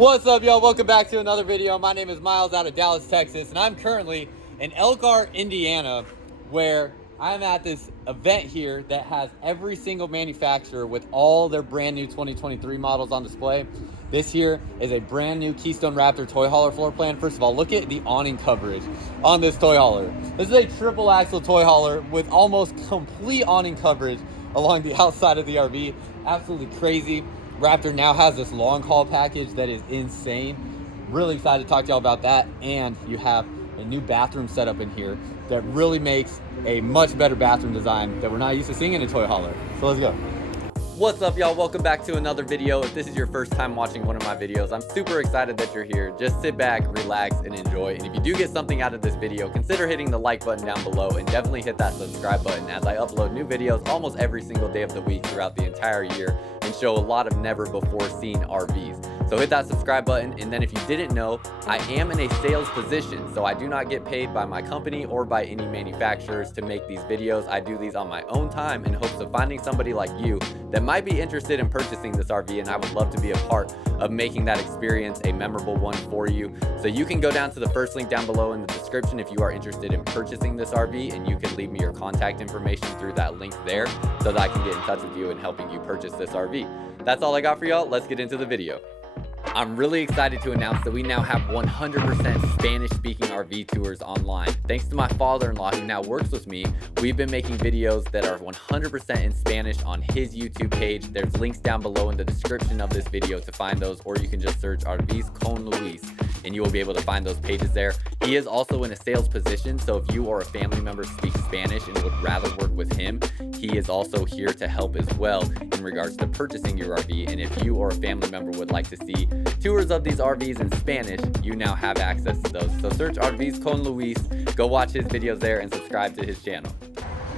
What's up, y'all? Welcome back to another video. My name is Myles out of Dallas, Texas, and I'm currently in Elkhart, Indiana, where I'm at this event here that has every single manufacturer with all their brand new 2023 models on display. This here is a brand new Keystone Raptor toy hauler floor plan. First of all, look at the awning coverage on this toy hauler. This is a triple axle toy hauler with almost complete awning coverage along the outside of the RV. Absolutely crazy. Raptor now has this long haul package that is insane. Really excited to talk to y'all about that. And you have a new bathroom setup in here that really makes a much better bathroom design that we're not used to seeing in a toy hauler. So let's go. What's up, y'all? Welcome back to another video. If this is your first time watching one of my videos, I'm super excited that you're here. Just sit back, relax, and enjoy. And if you do get something out of this video, consider hitting the like button down below and definitely hit that subscribe button as I upload new videos almost every single day of the week throughout the entire year and show a lot of never before seen RVs. So hit that subscribe button. And then if you didn't know, I am in a sales position, so I do not get paid by my company or by any manufacturers to make these videos. I do these on my own time in hopes of finding somebody like you that might be interested in purchasing this RV, and I would love to be a part of making that experience a memorable one for you. So you can go down to the first link down below in the description if you are interested in purchasing this RV, and you can leave me your contact information through that link there so that I can get in touch with you in helping you purchase this RV. That's all I got for y'all. Let's get into the video. I'm really excited to announce that we now have 100% Spanish-speaking RV tours online. Thanks to my father-in-law who now works with me, we've been making videos that are 100% in Spanish on his YouTube page. There's links down below in the description of this video to find those, or you can just search RVs con Luis and you will be able to find those pages there. He is also in a sales position, so if you or a family member speaks Spanish and would rather work with him, he is also here to help as well in regards to purchasing your RV. And if you or a family member would like to see tours of these RVs in Spanish, you now have access to those. So search RVs con Luis, go watch his videos there and subscribe to his channel.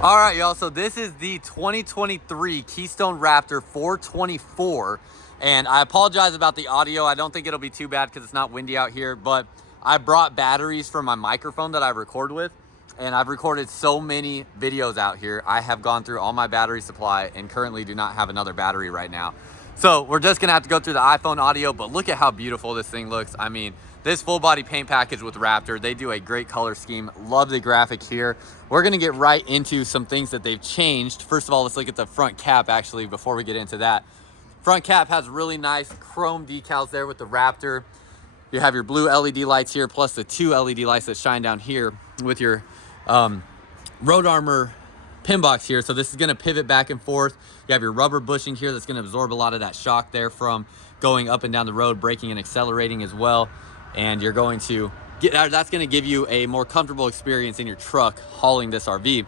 All right, y'all, so this is the 2023 Keystone Raptor 424. And I apologize about the audio. I don't think it'll be too bad because it's not windy out here, but I brought batteries for my microphone that I record with, and I've recorded so many videos out here. I have gone through all my battery supply and currently do not have another battery right now. So we're just gonna have to go through the iPhone audio, but look at how beautiful this thing looks. I mean, this full body paint package with Raptor, they do a great color scheme. Love the graphic here. We're gonna get right into some things that they've changed. First of all, let's look at the front cap actually before we get into that. Front cap has really nice chrome decals there with the Raptor. You have your blue LED lights here, plus the two LED lights that shine down here with your road armor pin box here. So this is gonna pivot back and forth. You have your rubber bushing here that's gonna absorb a lot of that shock there from going up and down the road, braking and accelerating as well. And you're going to that's gonna give you a more comfortable experience in your truck hauling this RV.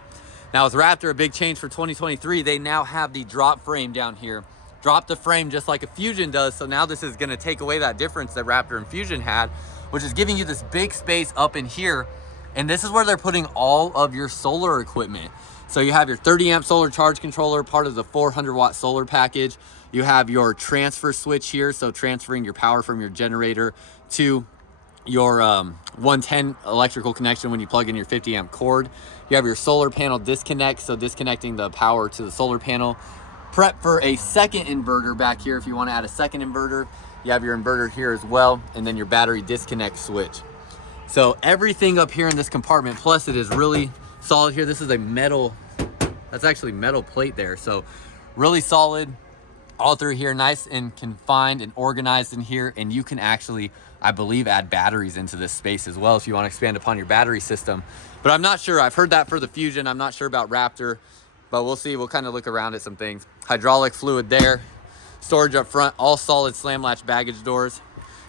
Now with Raptor, a big change for 2023, they now have the drop frame down here. Drop the frame just like a Fusion does. So now this is gonna take away that difference that Raptor and Fusion had, which is giving you this big space up in here. And this is where they're putting all of your solar equipment. So you have your 30 amp solar charge controller, part of the 400 watt solar package. You have your transfer switch here, so transferring your power from your generator to your 110 electrical connection when you plug in your 50 amp cord. You have your solar panel disconnect, so disconnecting the power to the solar panel. Prep for a second inverter back here if you want to add a second inverter. You have your inverter here as well, and then your battery disconnect switch. So everything up here in this compartment, plus it is really solid here. This is a metal, that's actually metal plate there. So really solid all through here, nice and confined and organized in here. And you can actually, I believe, add batteries into this space as well if you want to expand upon your battery system. But I'm not sure. I've heard that for the Fusion. I'm not sure about Raptor, but we'll see. We'll kind of look around at some things. Hydraulic fluid there. Storage up front, all solid slam latch baggage doors.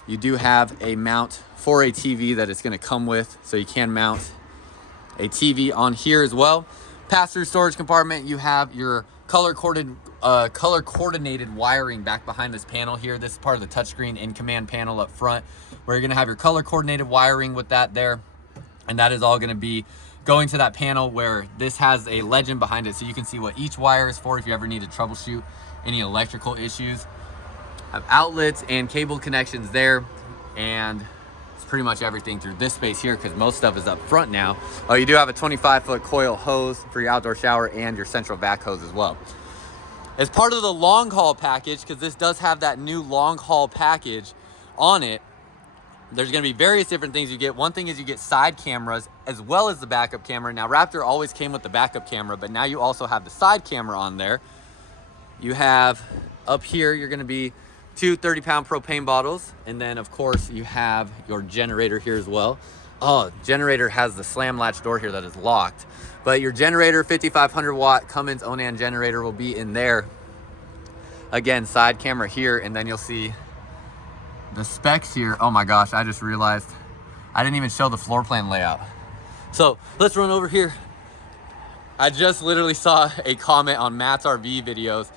You do have a mount for a TV that it's going to come with, so you can mount a TV on here as well. Pass-through storage compartment, you have your color-coordinated wiring back behind this panel here. This is part of the touchscreen in command panel up front, where you're going to have your color-coordinated wiring with that there, and that is all going to be going to that panel where this has a legend behind it, so you can see what each wire is for if you ever need to troubleshoot any electrical issues. Have outlets and cable connections there, and it's pretty much everything through this space here because most stuff is up front now. Oh, you do have a 25-foot coil hose for your outdoor shower and your central vac hose as well. As part of the long haul package, because this does have that new long haul package, on it, there's going to be various different things you get. One thing is you get side cameras as well as the backup camera. Now, Raptor always came with the backup camera, but now you also have the side camera on there. You have up here, you're going to be 2 30-pound propane bottles. And then, of course, you have your generator here as well. Oh, generator has the slam latch door here that is locked. But your generator, 5,500 watt Cummins Onan generator, will be in there. Again, side camera here, and then you'll see the specs here. Oh my gosh, I just realized I didn't even show the floor plan layout. So let's run over here. I just literally saw a comment on Matt's RV videos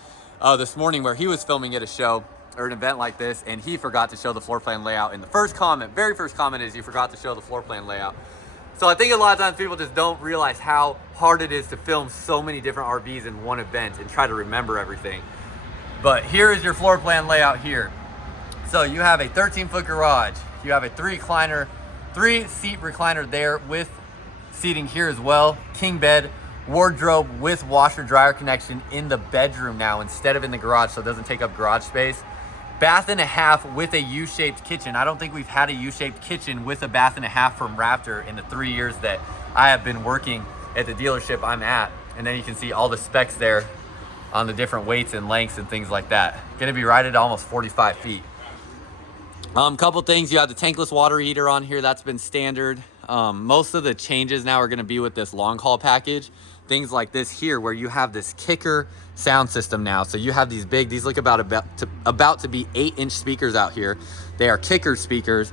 this morning where he was filming at a show or an event like this, and he forgot to show the floor plan layout. And the first comment, very first comment, is you forgot to show the floor plan layout. So I think a lot of times people just don't realize how hard it is to film so many different RVs in one event and try to remember everything. But here is your floor plan layout here. So you have a 13-foot garage. You have a 3-seat recliner there with seating here as well. King bed, wardrobe with washer dryer connection in the bedroom now instead of in the garage, so it doesn't take up garage space. Bath and a half with a U-shaped kitchen. I don't think we've had a U-shaped kitchen with a bath and a half from Raptor in the 3 years that I have been working at the dealership I'm at. And then you can see all the specs there on the different weights and lengths and things like that. Gonna be right at almost 45 feet. Couple things, you have the tankless water heater on here. That's been standard. Most of the changes now are gonna be with this long haul package. Things like this here where you have this kicker sound system now. So you have these big, these look about to be 8-inch speakers out here. They are kicker speakers,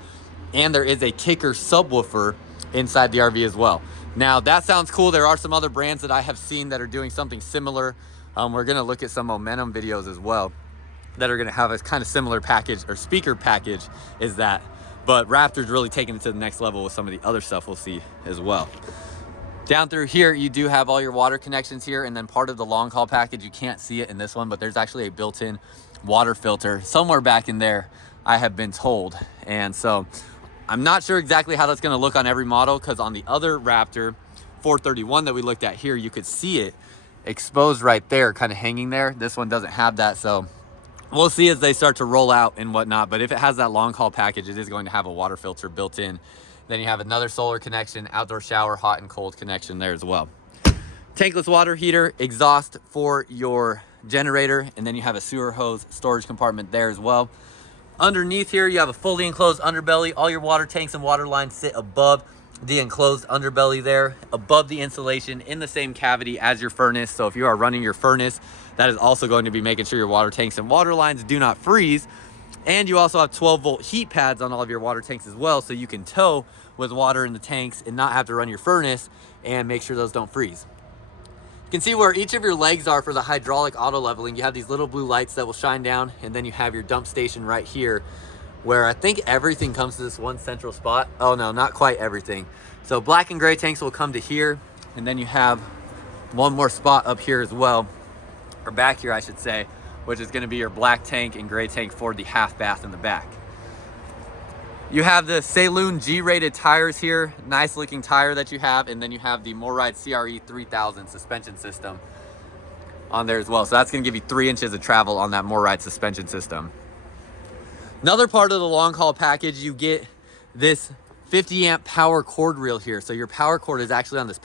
and there is a kicker subwoofer inside the RV as well. Now that sounds cool. There are some other brands that I have seen that are doing something similar. We're gonna look at some Momentum videos as well that are gonna have a kind of similar package or speaker package is that. But Raptor's really taking it to the next level with some of the other stuff we'll see as well. Down through here, you do have all your water connections here, and then part of the long haul package, you can't see it in this one, but there's actually a built-in water filter somewhere back in there, I have been told. And so I'm not sure exactly how that's gonna look on every model, because on the other Raptor 431 that we looked at here, you could see it exposed right there, kind of hanging there. This one doesn't have that, so we'll see as they start to roll out and whatnot. But if it has that long haul package, it is going to have a water filter built in. Then you have another solar connection, outdoor shower, hot and cold connection there as well. Tankless water heater, exhaust for your generator, and then you have a sewer hose storage compartment there as well. Underneath here, you have a fully enclosed underbelly. All your water tanks and water lines sit above the enclosed underbelly there, above the insulation in the same cavity as your furnace. So if you are running your furnace, that is also going to be making sure your water tanks and water lines do not freeze. And you also have 12-volt heat pads on all of your water tanks as well, so you can tow with water in the tanks and not have to run your furnace and make sure those don't freeze. You can see where each of your legs are for the hydraulic auto leveling. You have these little blue lights that will shine down, and then you have your dump station right here where I think everything comes to this one central spot. Oh no, not quite everything. So black and gray tanks will come to here, and then you have one more spot up here as well, or back here I should say, which is gonna be your black tank and gray tank for the half bath in the back. You have the Saloon G-rated tires here, nice looking tire that you have, and then you have the MoRide CRE 3000 suspension system on there as well. So that's gonna give you 3 inches of travel on that MoRide suspension system. Another part of the long haul package, you get this 50 amp power cord reel here. So your power cord is actually on this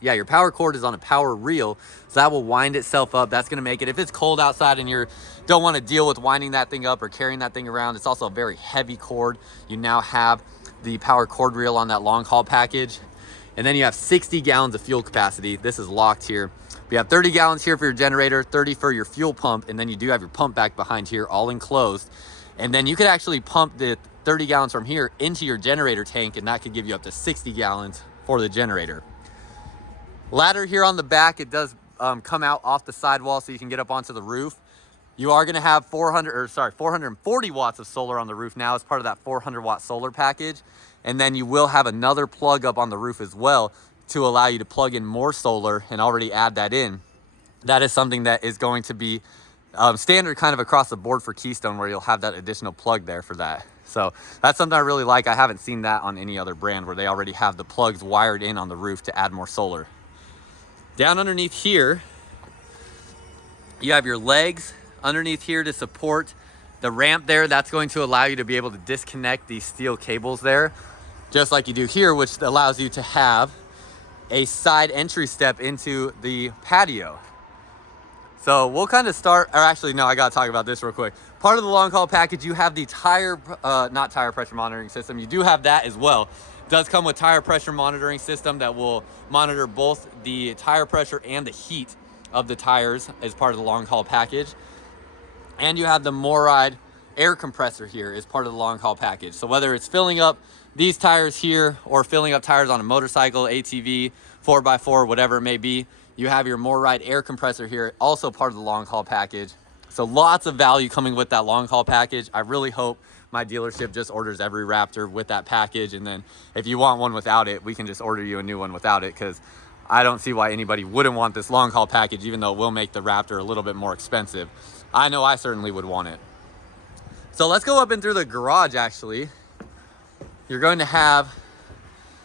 your power cord is on a power reel. So that will wind itself up. That's gonna make it, if it's cold outside and you don't wanna deal with winding that thing up or carrying that thing around, it's also a very heavy cord. You now have the power cord reel on that long haul package. And then you have 60 gallons of fuel capacity. This is locked here. You have 30 gallons here for your generator, 30 for your fuel pump, and then you do have your pump back behind here, all enclosed. And then you could actually pump the 30 gallons from here into your generator tank, and that could give you up to 60 gallons for the generator. Ladder here on the back, it does come out off the sidewall so you can get up onto the roof. You are gonna have 440 watts of solar on the roof now as part of that 400 watt solar package. And then you will have another plug up on the roof as well to allow you to plug in more solar and already add that in. That is something that is going to be standard kind of across the board for Keystone, where you'll have that additional plug there for that. So that's something I really like. I haven't seen that on any other brand where they already have the plugs wired in on the roof to add more solar. Down underneath here, you have your legs underneath here to support The ramp there, that's going to allow you to be able to disconnect these steel cables there, just like you do here, which allows you to have a side entry step into the patio. So we'll kind of start, or actually, no, I gotta talk about this real quick. Part of the long haul package, you have the not tire pressure monitoring system. You do have that as well. It does come with tire pressure monitoring system that will monitor both the tire pressure and the heat of the tires as part of the long haul package. And you have the MORryde air compressor here as part of the long haul package. So whether it's filling up these tires here or filling up tires on a motorcycle, ATV, 4x4, whatever it may be, you have your MORryde air compressor here, also part of the long haul package. So lots of value coming with that long haul package. I really hope my dealership just orders every Raptor with that package. And then if you want one without it, we can just order you a new one without it, because I don't see why anybody wouldn't want this long haul package, even though it will make the Raptor a little bit more expensive. I know I certainly would want it. So let's go up and through the garage actually. You're going to have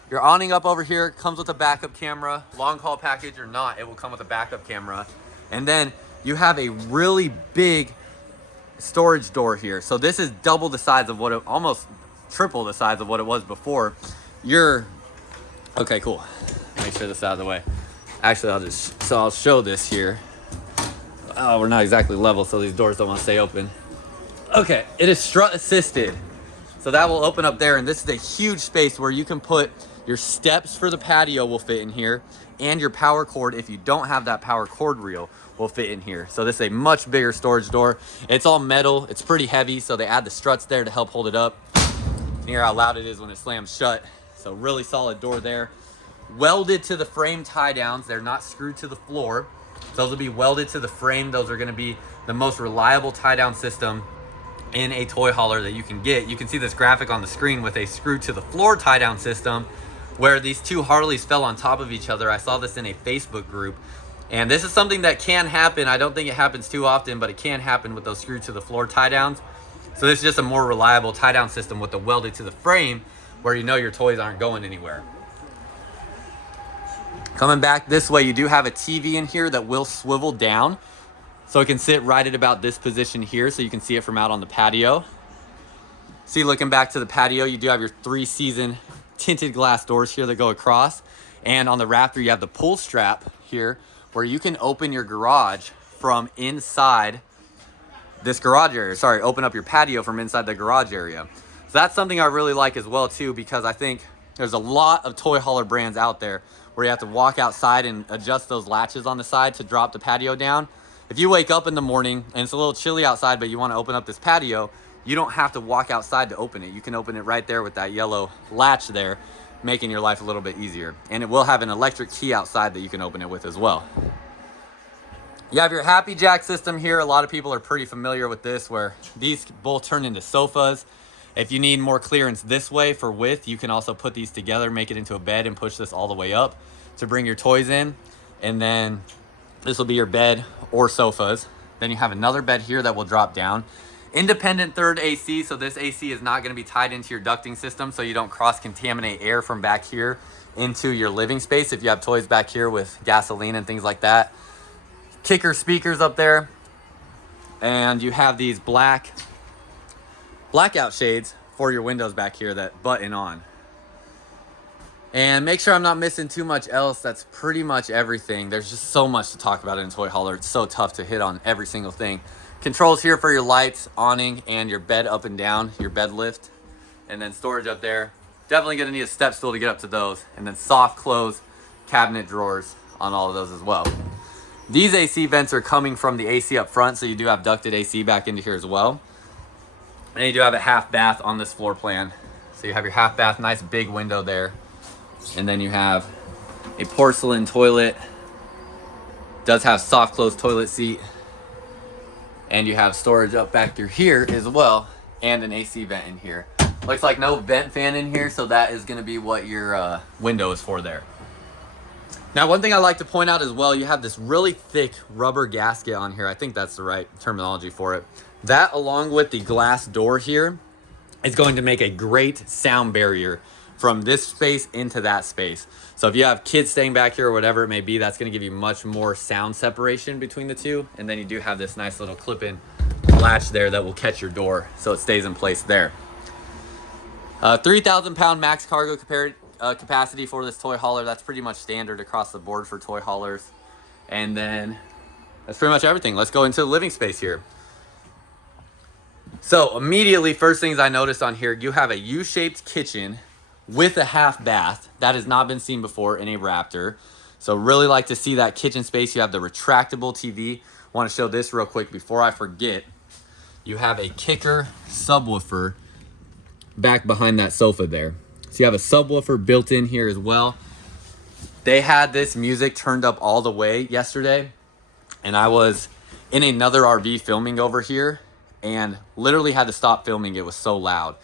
your awning up over here. It comes with a backup camera. Long haul package or not, it will come with a backup camera. And then you have a really big storage door here. So this is double the size of what it, almost triple the size of what it was before. Okay, cool. Make sure this is out of the way. Actually, I'll show this here. Oh, we're not exactly level, so these doors don't want to stay open. Okay, it is strut assisted. So that will open up there, and this is a huge space where you can put your steps for the patio will fit in here, and your power cord, if you don't have that power cord reel, will fit in here. So this is a much bigger storage door. It's all metal, it's pretty heavy, so they add the struts there to help hold it up. You can hear how loud it is when it slams shut. So really solid door there. Welded to the frame tie downs, they're not screwed to the floor. Those will be welded to the frame. Those are going to be the most reliable tie down system in a toy hauler that you can get. You can see this graphic on the screen with a screw to the floor tie down system where these two Harleys fell on top of each other. I saw this in a Facebook group, and this is something that can happen. I don't think it happens too often, but it can happen with those screw to the floor tie downs. So this is just a more reliable tie down system with the welded to the frame where you know your toys aren't going anywhere. Coming back this way, you do have a TV in here that will swivel down. So it can sit right at about this position here, so you can see it from out on the patio. See, looking back to the patio, you do have your 3-season tinted glass doors here that go across. And on the Raptor, you have the pull strap here where you can open your garage from inside this garage area. Sorry, open up your patio from inside the garage area. So that's something I really like as well too, because I think there's a lot of toy hauler brands out there where you have to walk outside and adjust those latches on the side to drop the patio down. If you wake up in the morning and it's a little chilly outside, but you want to open up this patio, you don't have to walk outside to open it. You can open it right there with that yellow latch there, making your life a little bit easier. And it will have an electric key outside that you can open it with as well. You have your Happy Jack system here. A lot of people are pretty familiar with this, where these both turn into sofas. If you need more clearance this way for width, you can also put these together, make it into a bed, and push this all the way up to bring your toys in. And then this will be your bed or sofas. Then you have another bed here that will drop down. Independent third AC, so this AC is not going to be tied into your ducting system, so you don't cross-contaminate air from back here into your living space if you have toys back here with gasoline and things like that. Kicker speakers up there. And you have these blackout shades for your windows back here that button on. And make sure I'm not missing too much else. That's pretty much everything. There's just so much to talk about in a toy hauler. It's so tough to hit on every single thing. Controls here for your lights, awning, and your bed up and down, your bed lift. And then storage up there. Definitely gonna need a step stool to get up to those. And then soft close cabinet drawers on all of those as well. These AC vents are coming from the AC up front, so you do have ducted AC back into here as well. And you do have a half bath on this floor plan. So you have your half bath, nice big window there. And then you have a porcelain toilet. Does have soft close toilet seat. And you have storage up back through here as well. And an AC vent in here. Looks like no vent fan in here, so that is gonna be what your window is for there. Now, one thing I like to point out as well, you have this really thick rubber gasket on here. I think that's the right terminology for it. That, along with the glass door here, is going to make a great sound barrier from this space into that space. So if you have kids staying back here or whatever it may be, that's gonna give you much more sound separation between the two. And then you do have this nice little clip-in latch there that will catch your door so it stays in place there. 3,000 pound max cargo capacity for this toy hauler. That's pretty much standard across the board for toy haulers. And then that's pretty much everything. Let's go into the living space here. So immediately, first things I noticed on here, you have a U-shaped kitchen with a half bath. That has not been seen before in a Raptor. So really like to see that kitchen space. You have the retractable TV. Want to show this real quick before I forget. You have a kicker subwoofer back behind that sofa there. So you have a subwoofer built in here as well. They had this music turned up all the way yesterday, and I was in another RV filming over here and literally had to stop filming. It was so loud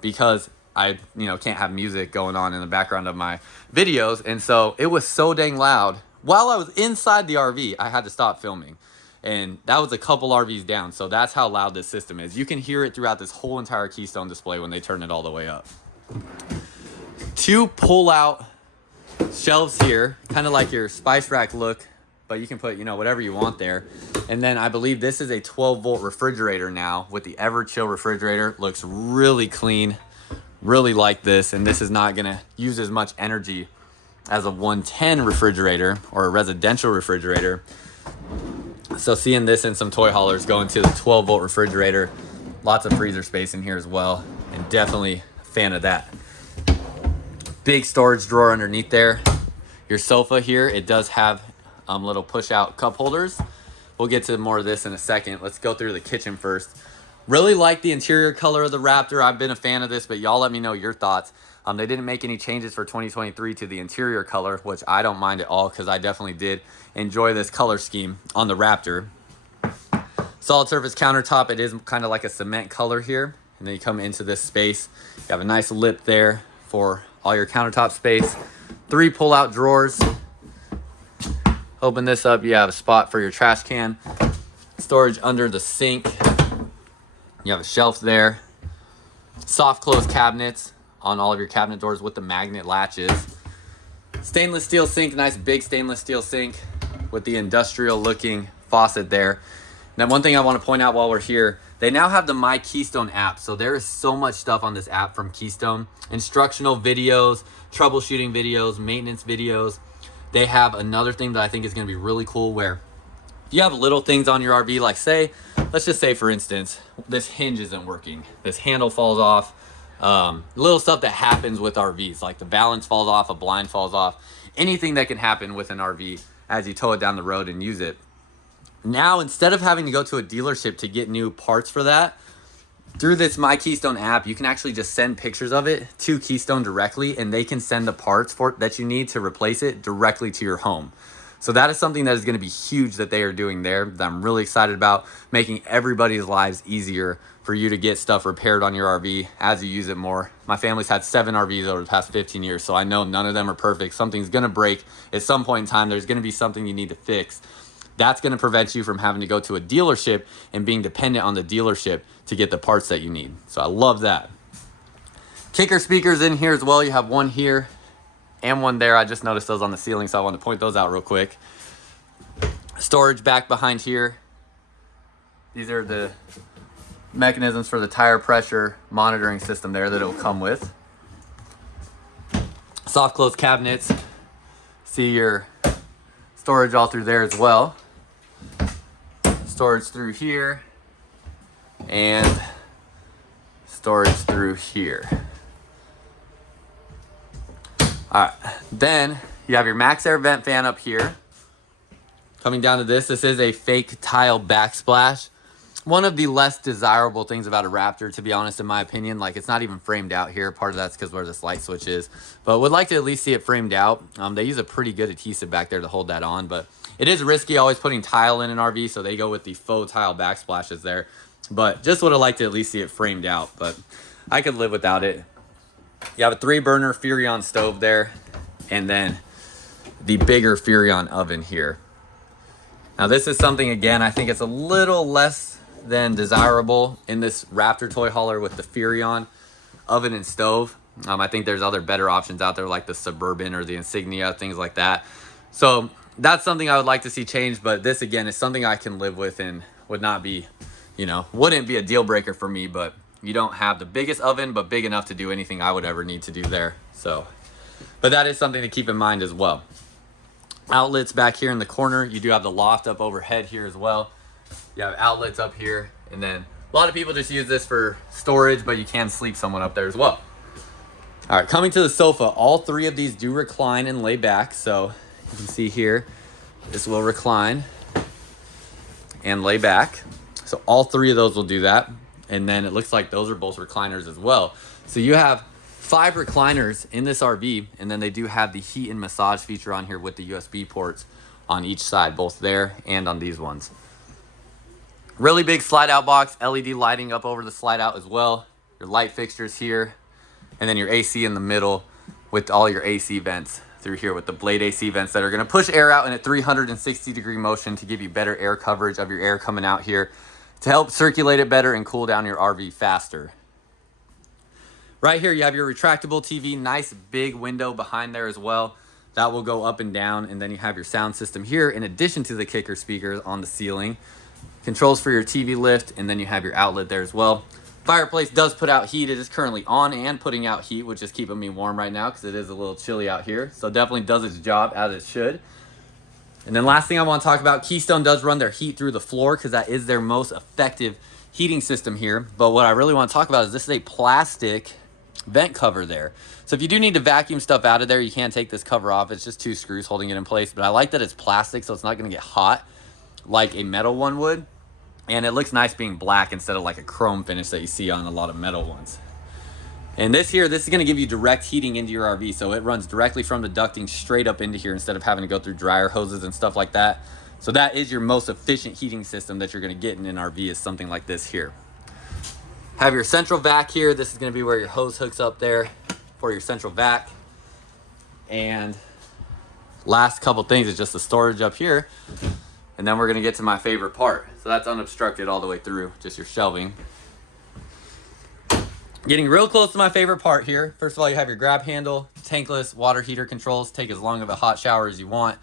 because I can't have music going on in the background of my videos. And so it was so dang loud. While I was inside the RV, I had to stop filming. And that was a couple RVs down. So that's how loud this system is. You can hear it throughout this whole entire Keystone display when they turn it all the way up. 2 pull-out shelves here, kind of like your spice rack look, but you can put, whatever you want there. And then I believe this is a 12-volt refrigerator now with the Everchill refrigerator. Looks really clean. Really like this. And this is not going to use as much energy as a 110 refrigerator or a residential refrigerator. So seeing this in some toy haulers going to the 12-volt refrigerator, lots of freezer space in here as well, and definitely a fan of that. Big storage drawer underneath there. Your sofa here, it does have little push-out cup holders. We'll get to more of this in a second. Let's go through the kitchen first. Really like the interior color of the Raptor. I've been a fan of this, but y'all let me know your thoughts. They didn't make any changes for 2023 to the interior color, which I don't mind at all because I definitely did enjoy this color scheme on the Raptor. Solid surface countertop. It is kind of like a cement color here. And then you come into this space. You have a nice lip there for all your countertop space. 3 pull-out drawers. Open this up. You have a spot for your trash can. Storage under the sink. You have a shelf there. Soft close cabinets on all of your cabinet doors with the magnet latches. Stainless steel sink, nice big stainless steel sink with the industrial looking faucet there. Now, one thing I want to point out while we're here, they now have the My Keystone app. So there is so much stuff on this app from Keystone. Instructional videos, troubleshooting videos, maintenance videos. They have another thing that I think is going to be really cool where if you have little things on your RV, like let's just say for instance, this hinge isn't working. This handle falls off. Little stuff that happens with RVs, like the balance falls off, a blind falls off, anything that can happen with an RV as you tow it down the road and use it. Now, instead of having to go to a dealership to get new parts for that, through this My Keystone app, you can actually just send pictures of it to Keystone directly, and they can send the parts that you need to replace it directly to your home. So that is something that is going to be huge that they are doing there, that I'm really excited about, making everybody's lives easier for you to get stuff repaired on your RV as you use it more. My family's had 7 RVs over the past 15 years, so I know none of them are perfect. Something's going to break at some point in time. There's going to be something you need to fix. That's going to prevent you from having to go to a dealership and being dependent on the dealership to get the parts that you need. So I love that. Kicker speakers in here as well. You have one here and one there. I just noticed those on the ceiling, so I wanted to point those out real quick. Storage back behind here. These are the mechanisms for the tire pressure monitoring system there that it will come with. Soft close cabinets. See your storage all through there as well. Storage through here and storage through here. All right, then you have your max air vent fan up here. Coming down to this is a fake tile backsplash. One of the less desirable things about a Raptor, to be honest, in my opinion. Like, it's not even framed out here. Part of that's because where this light switch is, but would like to at least see it framed out. They use a pretty good adhesive back there to hold that on, but it is risky always putting tile in an RV, so they go with the faux tile backsplashes there. But just would have liked to at least see it framed out, but I could live without it. You have a 3-burner Furrion stove there, and then the bigger Furrion oven here. Now this is something, again, I think it's a little less than desirable in this Raptor toy hauler with the Furrion oven and stove. I think there's other better options out there like the Suburban or the Insignia, things like that. So that's something I would like to see changed, but this again is something I can live with and would not be, you know, wouldn't be a deal breaker for me, but you don't have the biggest oven, but big enough to do anything I would ever need to do there. So, but that is something to keep in mind as well. Outlets back here in the corner. You do have the loft up overhead here as well. You have outlets up here, and then a lot of people just use this for storage, but you can sleep someone up there as well. All right, coming to the sofa, all three of these do recline and lay back. So you can see here, this will recline and lay back. So all three of those will do that. And then it looks like those are both recliners as well. So you have 5 recliners in this RV, and then they do have the heat and massage feature on here with the USB ports on each side, both there and on these ones. Really big slide out box, LED lighting up over the slide out as well. Your light fixtures here, and then your AC in the middle with all your AC vents through here with the blade AC vents that are gonna push air out in a 360-degree motion to give you better air coverage of your air coming out here to help circulate it better and cool down your RV faster. Right here, you have your retractable TV, nice big window behind there as well. That will go up and down, and then you have your sound system here in addition to the kicker speakers on the ceiling. Controls for your TV lift, and then you have your outlet there as well. Fireplace does put out heat. It is currently on and putting out heat, which is keeping me warm right now because it is a little chilly out here. So definitely does its job as it should. And then last thing I want to talk about, Keystone does run their heat through the floor because that is their most effective heating system here. But what I really want to talk about is this is a plastic vent cover there. So if you do need to vacuum stuff out of there, you can take this cover off. It's just 2 screws holding it in place. But I like that it's plastic, so it's not going to get hot like a metal one would. And it looks nice being black instead of like a chrome finish that you see on a lot of metal ones. And this is going to give you direct heating into your RV. So it runs directly from the ducting straight up into here instead of having to go through dryer hoses and stuff like that. So that is your most efficient heating system that you're going to get in an RV, is something like this here. Have your central vac here. This is going to be where your hose hooks up there for your central vac. And last couple things is just the storage up here. And then we're going to get to my favorite part. So that's unobstructed all the way through, just your shelving. Getting real close to my favorite part here. First of all, you have your grab handle, tankless water heater controls. Take as long of a hot shower as you want.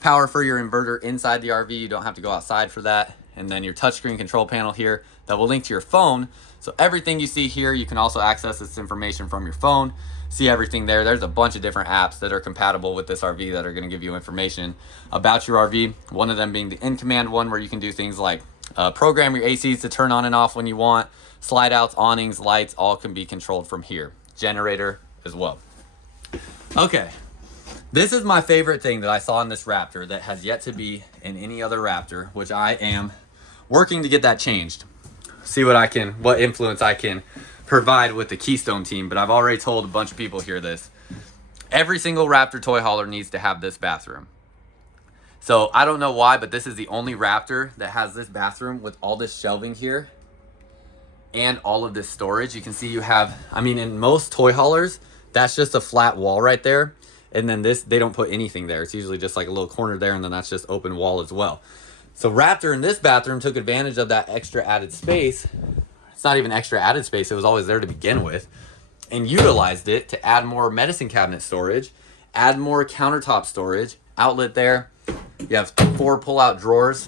Power for your inverter inside the RV. You don't have to go outside for that. And then your touchscreen control panel here that will link to your phone. So everything you see here, you can also access this information from your phone. See everything there. There's a bunch of different apps that are compatible with this RV that are going to give you information about your RV. One of them being the in-command one, where you can do things like program your ACs to turn on and off when you want. Slide outs, awnings, lights, all can be controlled from here. Generator as well. Okay, this is my favorite thing that I saw in this Raptor that has yet to be in any other Raptor, which I am working to get that changed. See what influence I can provide with the Keystone team, but I've already told a bunch of people here this. Every single Raptor toy hauler needs to have this bathroom. So I don't know why, but this is the only Raptor that has this bathroom with all this shelving here and all of this storage. You can see you have, I mean, in most toy haulers, that's just a flat wall right there. And then this, they don't put anything there. It's usually just like a little corner there, and then that's just open wall as well. So Raptor in this bathroom took advantage of that extra added space. It's not even extra added space. It was always there to begin with, and utilized it to add more medicine cabinet storage, add more countertop storage, outlet there. You have 4 pull-out drawers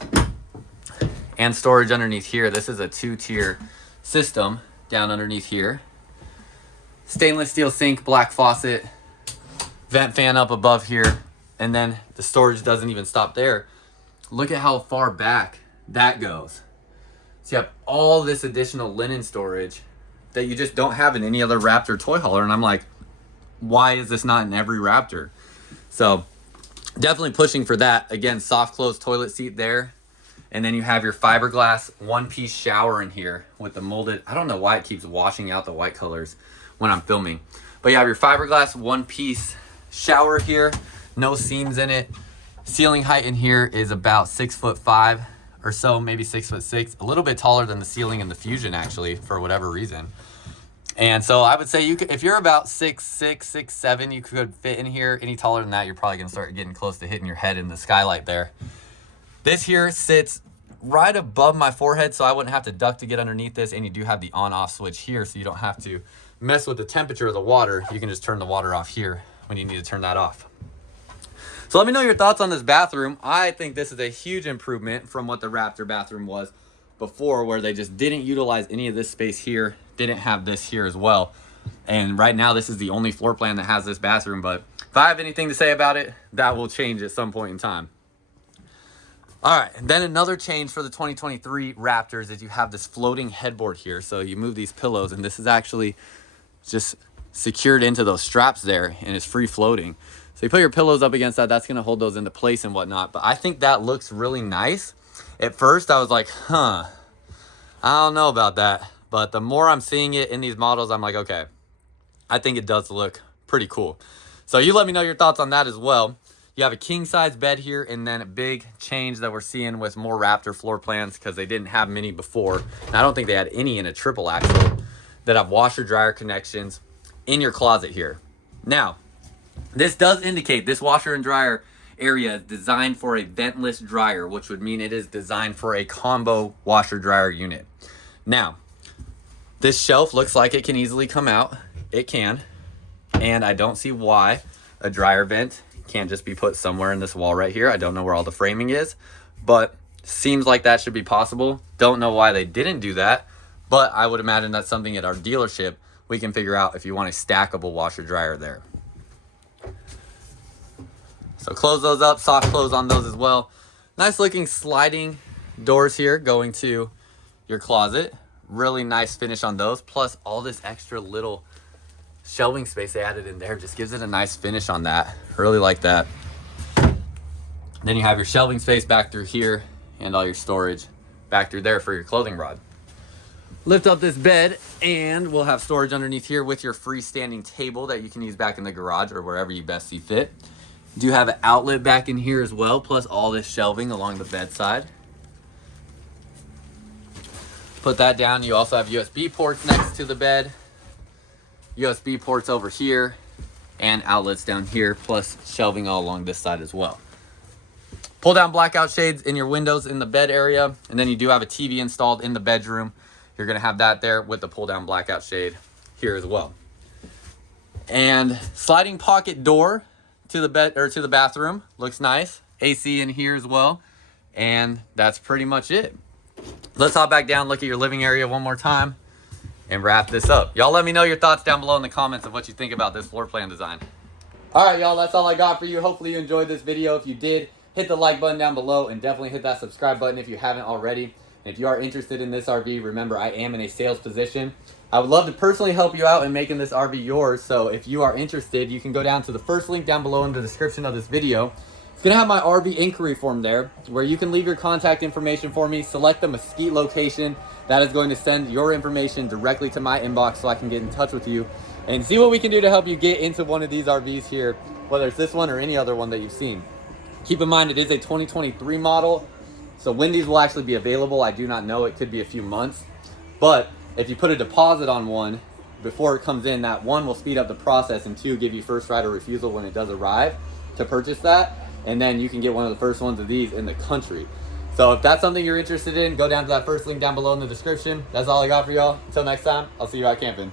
and storage underneath here. This is a 2-tier system down underneath here. Stainless steel sink, black faucet, vent fan up above here, and then the storage doesn't even stop there. Look at how far back that goes. So you have all this additional linen storage that you just don't have in any other Raptor toy hauler. And I'm like, why is this not in every Raptor? So definitely pushing for that. Again, soft close toilet seat there. And then you have your fiberglass 1-piece shower in here with the molded. I don't know why it keeps washing out the white colors when I'm filming. But you have your fiberglass 1-piece shower here. No seams in it. Ceiling height in here is about 6'5" or so, maybe 6'6", a little bit taller than the ceiling in the Fusion actually, for whatever reason. And so I would say you could, if you're about 6'6", 6'7", you could fit in here. Any taller than that, you're probably gonna start getting close to hitting your head in the skylight there. This here sits right above my forehead, so I wouldn't have to duck to get underneath this. And you do have the on-off switch here, so you don't have to mess with the temperature of the water. You can just turn the water off here when you need to turn that off. So let me know your thoughts on this bathroom. I think this is a huge improvement from what the Raptor bathroom was before where they just didn't utilize any of this space here, didn't have this here as well. And right now this is the only floor plan that has this bathroom, but if I have anything to say about it, that will change at some point in time. All right, and then another change for the 2023 Raptors is you have this floating headboard here. So you move these pillows, and this is actually just secured into those straps there, and it's free floating. So you put your pillows up against that, that's gonna hold those into place and whatnot. But I think that looks really nice. At first I was like, I don't know about that. But the more I'm seeing it in these models, I'm like, okay, I think it does look pretty cool. So you let me know your thoughts on that as well. You have a king size bed here, and then a big change that we're seeing with more Raptor floor plans, because they didn't have many before. And I don't think they had any in a triple axle, that have washer dryer connections in your closet here. Now, this does indicate this washer and dryer area is designed for a ventless dryer, which would mean it is designed for a combo washer dryer unit. Now, this shelf looks like it can easily come out. It can, and I don't see why a dryer vent can't just be put somewhere in this wall right here. I don't know where all the framing is, but seems like that should be possible. Don't know why they didn't do that, but I would imagine that's something at our dealership we can figure out if you want a stackable washer dryer there. So close those up, soft close on those as well. Nice looking sliding doors here going to your closet. Really nice finish on those, plus all this extra little shelving space they added in there just gives it a nice finish on that. Really like that. Then you have your shelving space back through here and all your storage back through there for your clothing rod. Lift up this bed and we'll have storage underneath here with your freestanding table that you can use back in the garage or wherever you best see fit. You do have an outlet back in here as well, plus all this shelving along the bedside. Put that down. You also have USB ports next to the bed. USB ports over here and outlets down here, plus shelving all along this side as well. Pull down blackout shades in your windows in the bed area, and then you do have a TV installed in the bedroom. You're gonna have that there with the pull down blackout shade here as well. And sliding pocket door to the bed or to the bathroom, looks nice. AC in here as well, and that's pretty much it. Let's hop back down, look at your living area one more time, and wrap this up. Y'all let me know your thoughts down below in the comments of what you think about this floor plan design. All right, y'all, that's all I got for you. Hopefully you enjoyed this video. If you did, hit the like button down below and definitely hit that subscribe button if you haven't already. And if you are interested in this RV, remember I am in a sales position. I would love to personally help you out in making this RV yours. So if you are interested, you can go down to the first link down below in the description of this video. It's gonna have my RV inquiry form there where you can leave your contact information for me, select the Mesquite location. That is going to send your information directly to my inbox so I can get in touch with you and see what we can do to help you get into one of these RVs here, whether it's this one or any other one that you've seen. Keep in mind, it is a 2023 model, so when these will actually be available, I do not know. It could be a few months, but if you put a deposit on one before it comes in, that one will speed up the process, and two, give you first right of refusal when it does arrive to purchase that, and then you can get one of the first ones of these in the country. So if that's something you're interested in, go down to that first link down below in the description. That's all I got for y'all. Until next time, I'll see you out camping.